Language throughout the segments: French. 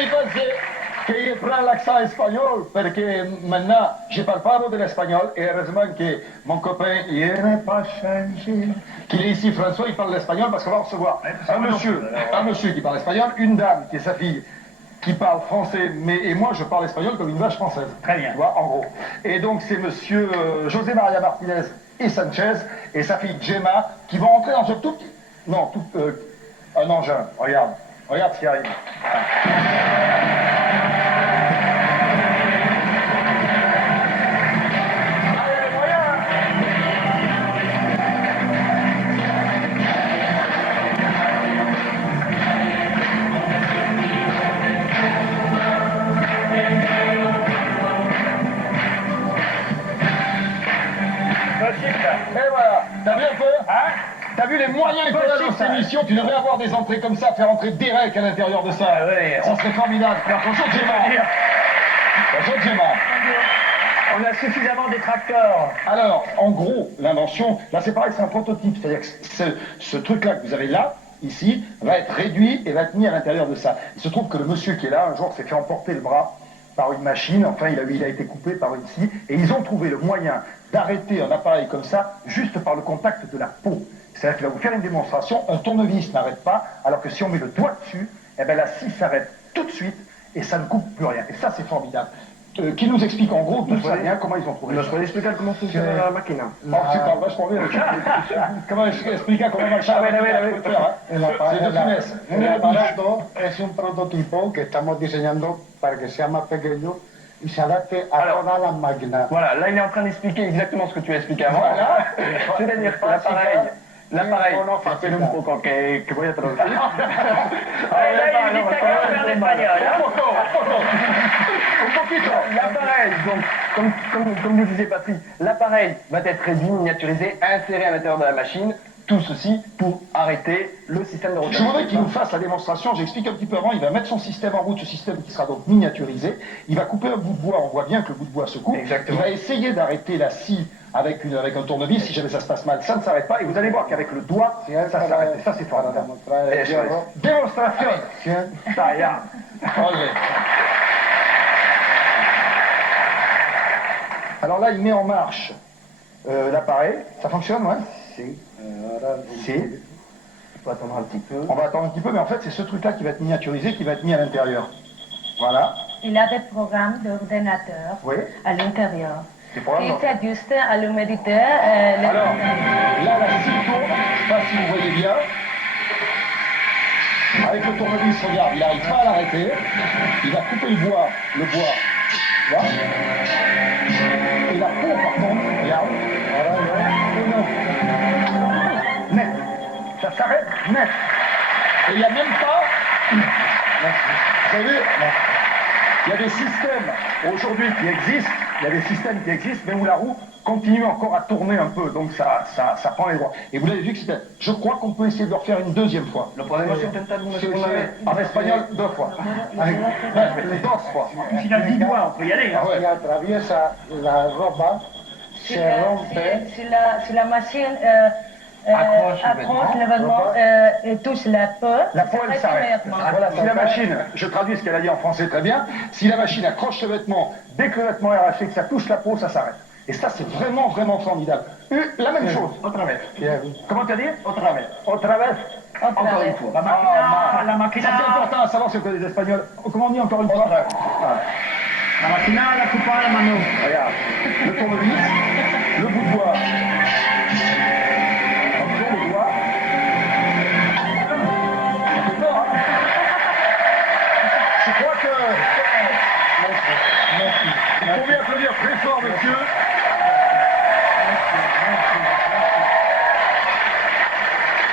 mi pensé qu'il prend l'accent espagnol, parce que maintenant, je parle pas de l'espagnol, et heureusement que mon copain, il n'est pas changé, qu'il est ici, François, il parle l'espagnol, parce qu'on va recevoir un monsieur qui parle espagnol, une dame qui est sa fille, qui parle français, et moi je parle espagnol comme une vache française. Très bien. Tu vois, en gros. Et donc c'est monsieur José Maria Martinez et Sanchez, et sa fille Gemma, qui vont entrer dans un tout petit... Non, un engin. Regarde ce qui arrive. Et voilà, t'as vu un peu, hein? T'as vu les moyens qu'il y a dans cette émission? Tu devrais avoir des entrées comme ça, faire entrer Derek à l'intérieur de ça. Ah ouais, ça serait formidable. Bonjour Gemma. Bonjour Gemma. On a suffisamment des tracteurs. Alors, en gros, l'invention, là c'est pareil, c'est un prototype. C'est-à-dire que ce truc-là que vous avez là, ici, va être réduit et va être mis à l'intérieur de ça. Il se trouve que le monsieur qui est là, un jour, s'est fait emporter le bras par une machine, enfin il a été coupé par une scie, et ils ont trouvé le moyen d'arrêter un appareil comme ça, juste par le contact de la peau. C'est-à-dire qu'il va vous faire une démonstration, un tournevis n'arrête pas, alors que si on met le doigt dessus, eh ben la scie s'arrête tout de suite, et ça ne coupe plus rien. Et ça c'est formidable. Qui nous explique en gros d'où ça vient, comment ils ont trouvé ça. ¿Nos puede explicar cómo funciona la máquina? Oh, tu parles vachement bien. Comment expliquer comment marche la máquina? C'est de finesse. El aparato es un prototipo que estamos diseñando para que sea más pequeño y se adapte a todas las máquinas. Voilà, là il est en train d'expliquer exactement ce que tu as expliqué avant. Voilà. C'est-à-dire que l'appareil, espera un poco que voy a traducir. L'appareil, donc, comme vous disiez Patrick, l'appareil va être réduit, miniaturisé, inséré à l'intérieur de la machine. Tout ceci pour arrêter le système de rotation. Je voudrais qu'il nous fasse la démonstration, j'explique un petit peu avant, il va mettre son système en route, ce système qui sera donc miniaturisé, il va couper un bout de bois, on voit bien que le bout de bois se coupe, Exactement. Il va essayer d'arrêter la scie avec un tournevis, si jamais ça se passe mal, ça ne s'arrête pas, et vous allez voir qu'avec le doigt, ça s'arrête, et ça c'est formidable. Démonstration. Ça y est. Alors là, il met en marche l'appareil, ça fonctionne, ouais? Si. Il faut attendre un petit peu. On va attendre un petit peu, mais en fait, c'est ce truc-là qui va être miniaturisé, qui va être mis à l'intérieur. Voilà. Il a des programmes d'ordinateur à l'intérieur. Il s'ajuste à l'humidité. Alors, là, la scie tourne, je ne sais pas si vous voyez bien. Avec le tournevis, regarde, il n'arrive pas à l'arrêter. Il va couper le bois. Tu vois. Et la peau, par contre, regarde. Net. Ça s'arrête net. Et il n'y a même pas... Vous savez, il y a des systèmes aujourd'hui qui existent, mais où la roue continue encore à tourner un peu, donc ça prend les droits. Et vous l'avez vu que c'était... Je crois qu'on peut essayer de le refaire une deuxième fois. En espagnol, 2 fois. Dos fois. S'il a 10 doigts, on peut y aller. Ah ouais. Si atraviesa la ropa, se rompe. Si la machine approche le vêtement et touche la peau, elle s'arrête. Voilà, si la machine, je traduis ce qu'elle a dit en français très bien, si la machine accroche le vêtement, dès que le vêtement est arraché, que ça touche la peau, ça s'arrête. Et ça, c'est vraiment, vraiment formidable. La même chose. Otra vez. Comment tu as dit? Otra vez. Otra vez. Encore une fois. La máquina. Ça, c'est important à savoir si on connaît les Espagnols. Comment on dit encore une fois? La máquina la coupa a la mano. Regarde. Le tournevis, le bout de bois. Encore le doigt. Ça fait peur, hein? Je crois que... Merci. Il faut bien applaudir très fort, monsieur.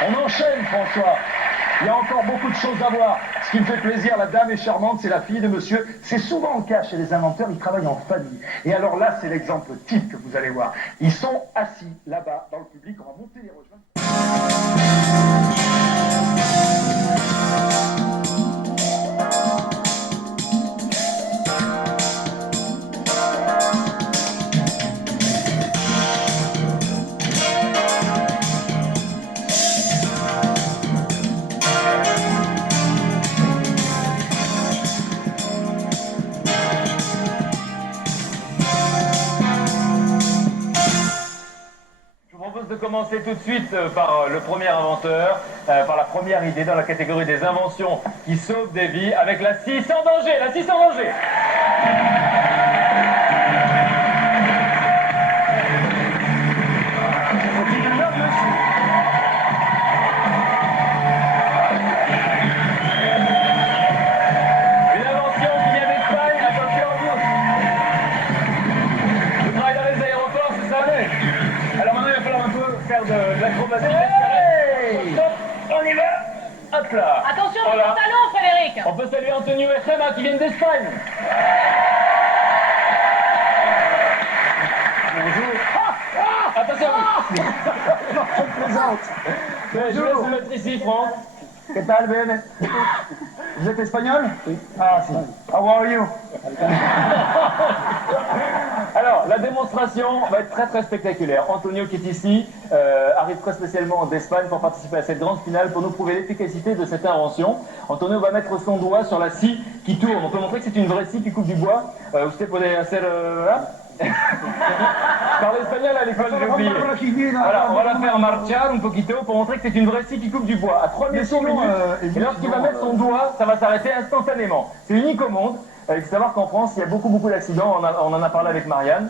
On enchaîne, François. Il y a encore beaucoup de choses à voir. Ce qui me fait plaisir, la dame est charmante, c'est la fille de monsieur. C'est souvent le cas chez les inventeurs, ils travaillent en famille. Et alors là, c'est l'exemple type que vous allez voir. Ils sont assis là-bas, dans le public, on va monter les rejoindre. de commencer tout de suite par le premier inventeur, par la première idée dans la catégorie des inventions qui sauvent des vies, avec la scie sans danger, la scie sans danger. Une invention qui vient d'Espagne, attention à vous. Je travaille dans les aéroports, c'est ça? Alors maintenant, il va falloir un peu faire de l'acrobatie d'escalade. Stop, on y va. Hop là. Attention, Voilà. le pantalon, Frédéric. On peut saluer Antonio et Gemma qui viennent d'Espagne. Bonjour. Attention à vous. Je plaisante. Je laisse vous mettre ici, Franck. ¿Qué tal, bien? Vous êtes espagnol? Oui. Ah, si. How are you? Alors, la démonstration va être très spectaculaire. Antonio qui est ici arrive très spécialement d'Espagne pour participer à cette grande finale pour nous prouver l'efficacité de cette invention. Antonio va mettre son doigt sur la scie qui tourne. On peut montrer que c'est une vraie scie qui coupe du bois. Usted puede hacer... Je parle espagnol à l'école, j'ai oublié. Voilà, on va la faire marchar un poquito pour montrer que c'est une vraie scie qui coupe du bois à 3000 tours minutes. Et lorsqu'il va mettre son doigt, ça va s'arrêter instantanément. C'est unique au monde. Il faut savoir qu'en France, il y a beaucoup d'accidents. On en a parlé avec Marianne.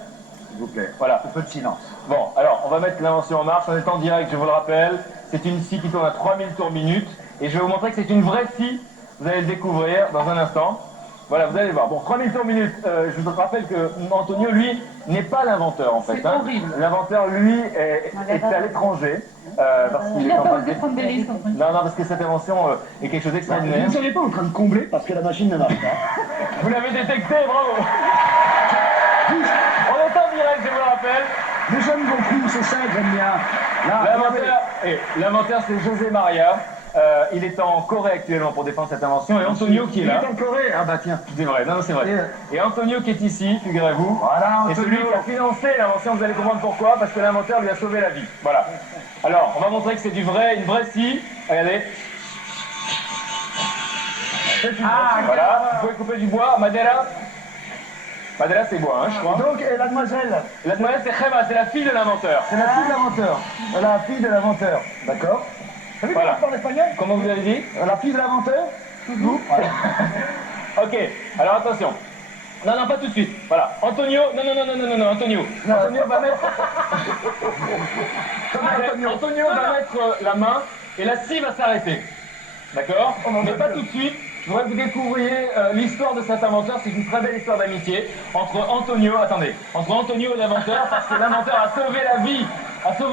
S'il vous plaît. Voilà. Un peu de silence. Bon, alors, on va mettre l'invention en marche. On est en direct, je vous le rappelle. C'est une scie qui tourne à 3000 tours minute. Et je vais vous montrer que c'est une vraie scie. Vous allez le découvrir dans un instant. Voilà, vous allez voir. Bon, 3000 tours minute. Je vous rappelle que Antonio, lui, n'est pas l'inventeur, en fait. C'est horrible. L'inventeur, lui, est à l'étranger. Parce qu'il est en train de... prendre des risques. Non, parce que cette invention est quelque chose d'extraordinaire. Vous ne seriez pas en train de combler parce que la machine ne marche pas. Vous l'avez détecté, bravo. On est en direct, je vous le rappelle. Mais j'aime beaucoup, c'est ça que j'aime bien. L'inventeur, c'est José Maria. Il est en Corée actuellement pour défendre cette invention. Et Antonio qui est là. Il est en Corée. Ah bah tiens. C'est vrai, non, c'est vrai. Et Antonio qui est ici, figurez-vous. Voilà, et celui qui a financé l'invention, vous allez comprendre pourquoi, parce que l'inventeur lui a sauvé la vie. Voilà. Alors, on va montrer que c'est une vraie scie. Regardez. Voilà, vous pouvez couper du bois. Madera. Madera, c'est bois, hein, je crois. Donc, et la demoiselle? La demoiselle, c'est Gemma, c'est la fille de l'inventeur. C'est la fille de l'inventeur. La fille de l'inventeur. D'accord. T'as vu comment on parle espagnol? Comment vous avez dit? La fille de l'inventeur? Vous? Voilà. Ok, alors attention. Non, pas tout de suite. Voilà. Antonio, non, Antonio. Antonio va mettre... Antonio va mettre la main et la scie va s'arrêter. D'accord? Mais pas tout de suite. Je voudrais que vous découvriez l'histoire de cet inventeur. C'est une très belle histoire d'amitié entre Antonio et l'inventeur, parce que l'inventeur a sauvé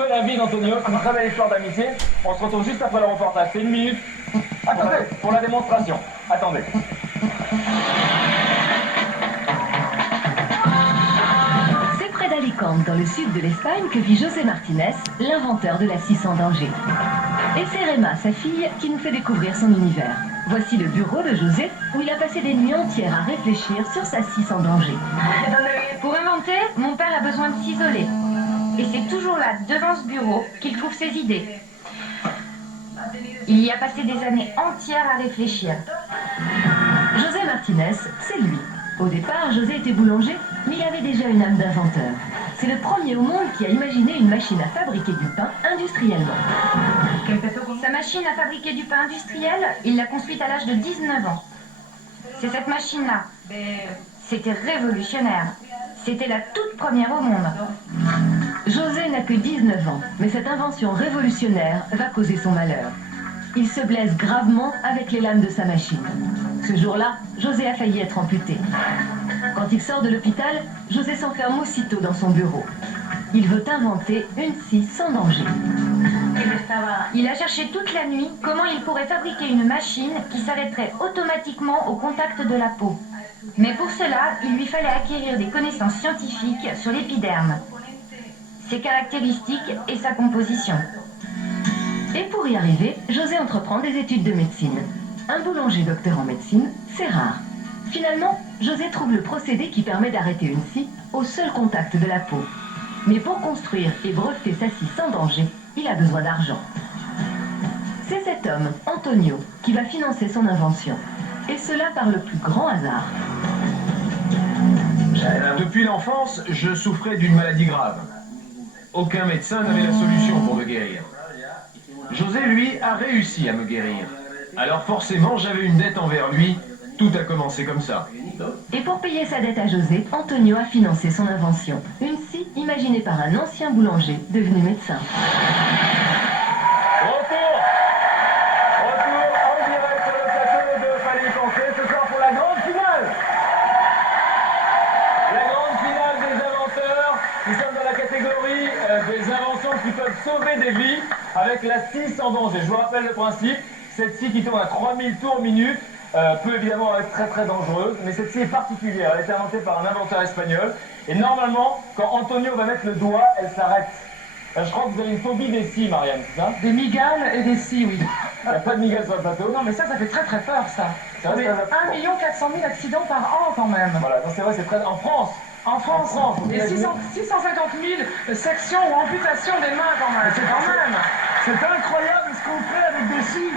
la vie d'Antonio. C'est une très belle histoire d'amitié. On se retrouve juste après le reportage. C'est 1 minute pour la démonstration. Attendez. C'est près d'Alicante, dans le sud de l'Espagne, que vit José Martinez, l'inventeur de la scie sans danger. Et c'est Gemma, sa fille, qui nous fait découvrir son univers. Voici le bureau de José, où il a passé des nuits entières à réfléchir sur sa scie sans danger. Pour inventer, mon père a besoin de s'isoler. Et c'est toujours là, devant ce bureau, qu'il trouve ses idées. Il y a passé des années entières à réfléchir. José Martinez, c'est lui. Au départ, José était boulanger, mais il avait déjà une âme d'inventeur. C'est le premier au monde qui a imaginé une machine à fabriquer du pain industriellement. Sa machine à fabriquer du pain industriel, il l'a construite à l'âge de 19 ans. C'est cette machine-là. C'était révolutionnaire. C'était la toute première au monde. José n'a que 19 ans, mais cette invention révolutionnaire va causer son malheur. Il se blesse gravement avec les lames de sa machine. Ce jour-là, José a failli être amputé. Quand il sort de l'hôpital, José s'enferme aussitôt dans son bureau. Il veut inventer une scie sans danger. Il a cherché toute la nuit comment il pourrait fabriquer une machine qui s'arrêterait automatiquement au contact de la peau. Mais pour cela, il lui fallait acquérir des connaissances scientifiques sur l'épiderme, ses caractéristiques et sa composition. Et pour y arriver, José entreprend des études de médecine. Un boulanger docteur en médecine, c'est rare. Finalement, José trouve le procédé qui permet d'arrêter une scie au seul contact de la peau. Mais pour construire et breveter sa scie sans danger, il a besoin d'argent. C'est cet homme, Antonio, qui va financer son invention. Et cela par le plus grand hasard. Depuis l'enfance, je souffrais d'une maladie grave. Aucun médecin n'avait la solution pour me guérir. José, lui, a réussi à me guérir. Alors forcément, j'avais une dette envers lui. Tout a commencé comme ça. Et pour payer sa dette à José, Antonio a financé son invention. Une scie imaginée par un ancien boulanger devenu médecin. Retour en direct sur le plateau de Fallait y penser, ce soir pour la grande finale. La grande finale des inventeurs. Nous sommes dans la catégorie des inventions qui peuvent sauver des vies avec la scie sans danger. Je vous rappelle le principe, cette scie qui tourne à 3000 tours minute peut évidemment être très très dangereuse, mais cette scie est particulière. Elle a été inventée par un inventeur espagnol et normalement, quand Antonio va mettre le doigt, elle s'arrête. Je crois que vous avez une phobie des scies, Marianne, c'est ça? Des migales et des scies, oui. Il n'y a pas de migales sur le plateau? Non, mais ça fait très très peur, ça. Ça fait 1 400 000 accidents par an, quand même. Voilà, c'est vrai, c'est très... En France. En France, et 650 000 sections ou amputations des mains, quand même. C'est incroyable ce qu'on fait avec des scies.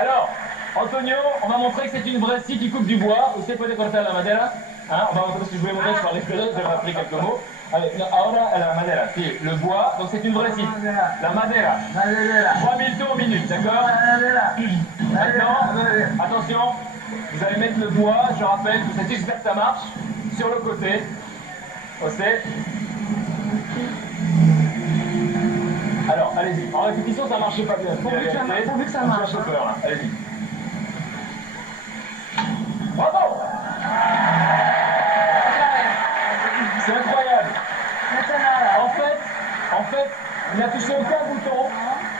Alors, Antonio, on va montrer que c'est une vraie scie qui coupe du bois. Usted puede cortar la madera. Hein, on va montrer, parce que je voulais montrer que je parlais espagnol, j'avais appris quelques mots. Allez, ahora la madera, c'est le bois, donc c'est une vraie scie. La madera. 3000 tours minute, d'accord? Maintenant, attention, vous allez mettre le bois, je rappelle que cette expert ça marche, sur le côté. José. Alors, allez-y. En répétition, ça marchait pas bien. Pourvu que ça marche. J'ai un peu peur, là. Allez-y. Bravo! C'est incroyable. En fait, il n'a touché aucun bouton.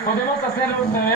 Quand on demande, ça s'est